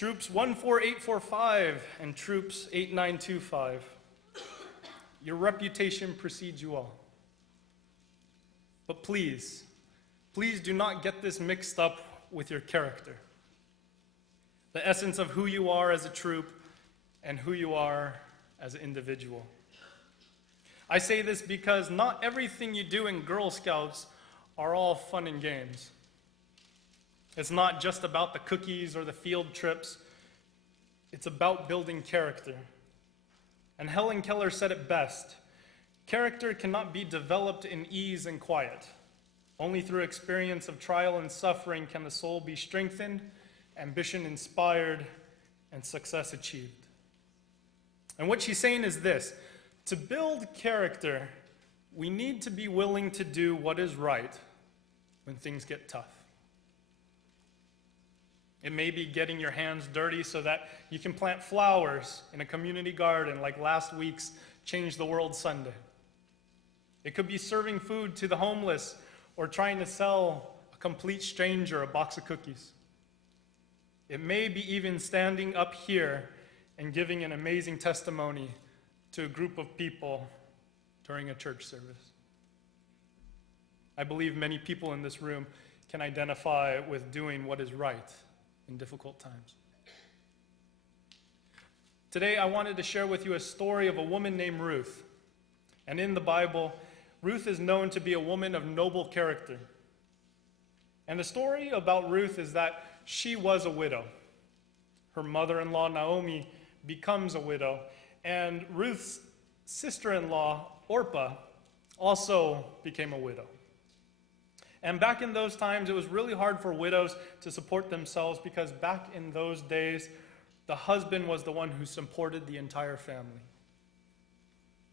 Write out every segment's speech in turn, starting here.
Troops 14845 and Troops 8925, your reputation precedes you all. But please do not get this mixed up with your character. The essence of who you are as a troop and who you are as an individual. I say this because not everything you do in Girl Scouts are all fun and games. It's not just about the cookies or the field trips. It's about building character. And Helen Keller said it best: character cannot be developed in ease and quiet. Only through experience of trial and suffering can the soul be strengthened, ambition inspired, and success achieved. And what she's saying is this: to build character, we need to be willing to do what is right when things get tough. It may be getting your hands dirty so that you can plant flowers in a community garden like last week's Change the World Sunday. It could be serving food to the homeless or trying to sell a complete stranger a box of cookies. It may be even standing up here and giving an amazing testimony to a group of people during a church service. I believe many people in this room can identify with doing what is right in difficult times. Today, I wanted to share with you a story of a woman named Ruth. And in the Bible, Ruth is known to be a woman of noble character. And the story about Ruth is that she was a widow. Her mother-in-law, Naomi, becomes a widow. And Ruth's sister-in-law, Orpah, also became a widow. And back in those times, it was really hard for widows to support themselves because back in those days, the husband was the one who supported the entire family.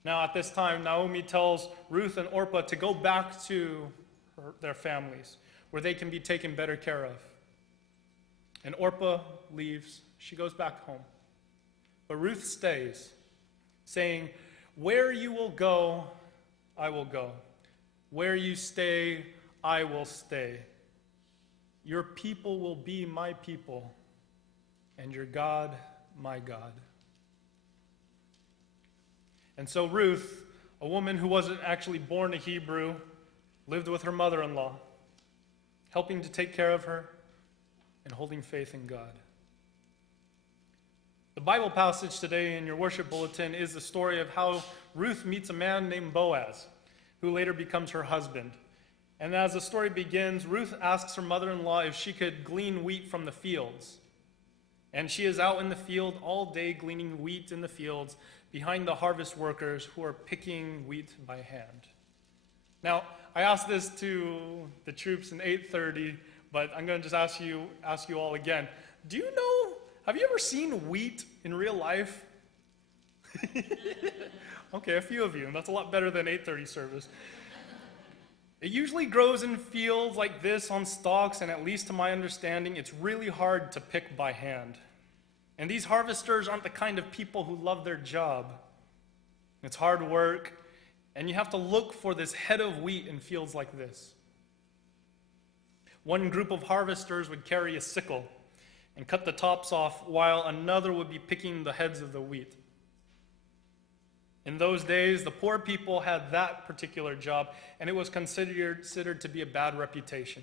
Now, at this time, Naomi tells Ruth and Orpah to go back to their families where they can be taken better care of. And Orpah leaves. She goes back home. But Ruth stays, saying, "Where you will go, I will go. Where you stay, I will stay. Your people will be my people, and your God, my God." And so Ruth, a woman who wasn't actually born a Hebrew, lived with her mother-in-law, helping to take care of her and holding faith in God. The Bible passage today in your worship bulletin is the story of how Ruth meets a man named Boaz, who later becomes her husband. And as the story begins, Ruth asks her mother-in-law if she could glean wheat from the fields. And she is out in the field all day gleaning wheat in the fields behind the harvest workers who are picking wheat by hand. Now, I asked this to the troops in 8:30, but I'm going to just ask you all again. Have you ever seen wheat in real life? Okay, a few of you, and that's a lot better than 8:30 service. It usually grows in fields like this on stalks, and at least to my understanding, it's really hard to pick by hand. And these harvesters aren't the kind of people who love their job. It's hard work, and you have to look for this head of wheat in fields like this. One group of harvesters would carry a sickle and cut the tops off, while another would be picking the heads of the wheat. In those days, the poor people had that particular job, and it was considered to be a bad reputation.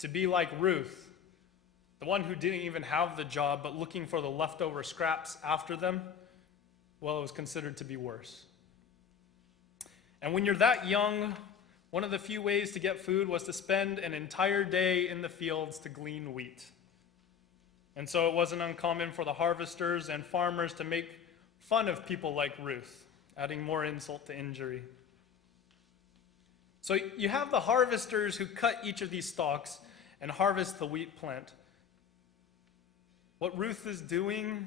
To be like Ruth, the one who didn't even have the job, but looking for the leftover scraps after them, well, it was considered to be worse. And when you're that young, one of the few ways to get food was to spend an entire day in the fields to glean wheat. And so it wasn't uncommon for the harvesters and farmers to make fun of people like Ruth, adding more insult to injury. So you have the harvesters who cut each of these stalks and harvest the wheat plant. What Ruth is doing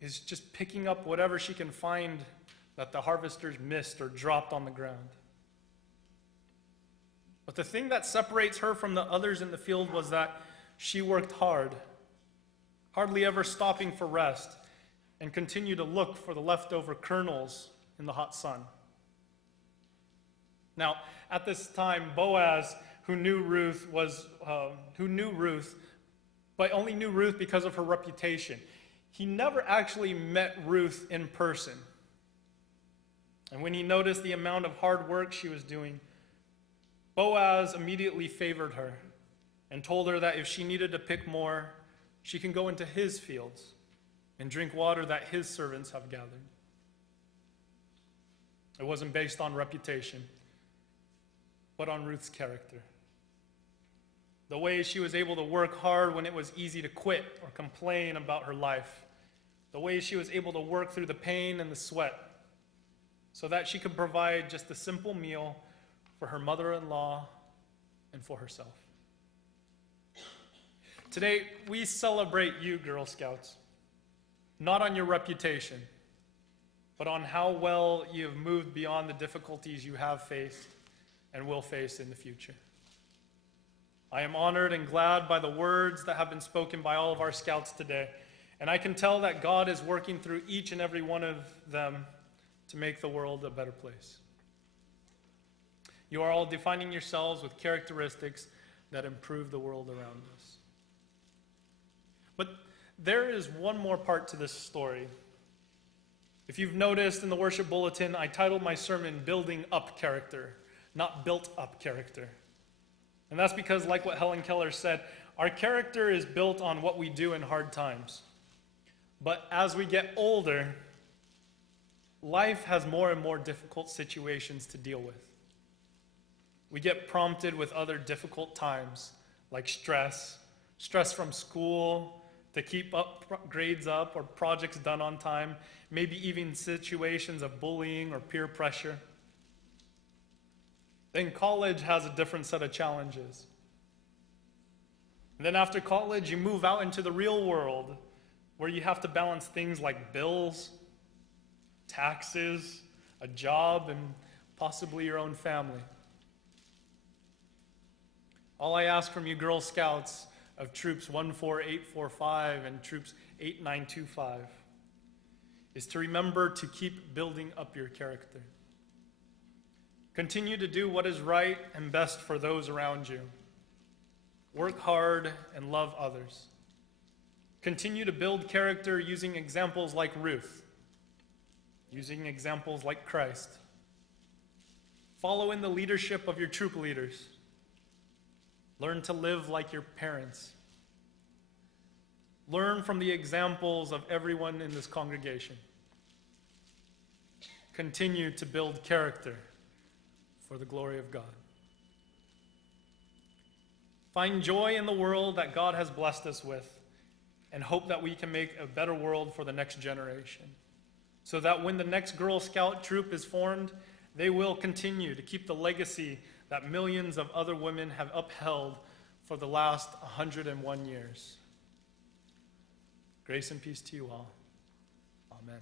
is just picking up whatever she can find that the harvesters missed or dropped on the ground. But the thing that separates her from the others in the field was that she worked hard, hardly ever stopping for rest, and continued to look for the leftover kernels in the hot sun. Now, at this time, Boaz, who knew Ruth, but only knew Ruth because of her reputation. He never actually met Ruth in person. And when he noticed the amount of hard work she was doing, Boaz immediately favored her and told her that if she needed to pick more, she can go into his fields and drink water that his servants have gathered. It wasn't based on reputation, but on Ruth's character. The way she was able to work hard when it was easy to quit or complain about her life. The way she was able to work through the pain and the sweat so that she could provide just a simple meal for her mother-in-law and for herself. Today, we celebrate you, Girl Scouts, not on your reputation, but on how well you have moved beyond the difficulties you have faced and will face in the future. I am honored and glad by the words that have been spoken by all of our scouts today, and I can tell that God is working through each and every one of them to make the world a better place. You are all defining yourselves with characteristics that improve the world around us. But there is one more part to this story. If you've noticed in the worship bulletin, I titled my sermon, Building Up Character, not Built Up Character. And that's because, like what Helen Keller said, our character is built on what we do in hard times. But as we get older, life has more and more difficult situations to deal with. We get prompted with other difficult times, like stress from school, to keep grades up or projects done on time, maybe even situations of bullying or peer pressure. Then college has a different set of challenges. And then after college, you move out into the real world where you have to balance things like bills, taxes, a job, and possibly your own family. All I ask from you Girl Scouts of Troops 14845 and Troops 8925 is to remember to keep building up your character. Continue to do what is right and best for those around you. Work hard and love others. Continue to build character using examples like Ruth, using examples like Christ. Follow in the leadership of your troop leaders. Learn to live like your parents. Learn from the examples of everyone in this congregation. Continue to build character for the glory of God. Find joy in the world that God has blessed us with, and hope that we can make a better world for the next generation, so that when the next Girl Scout troop is formed, they will continue to keep the legacy that millions of other women have upheld for the last 101 years. Grace and peace to you all. Amen.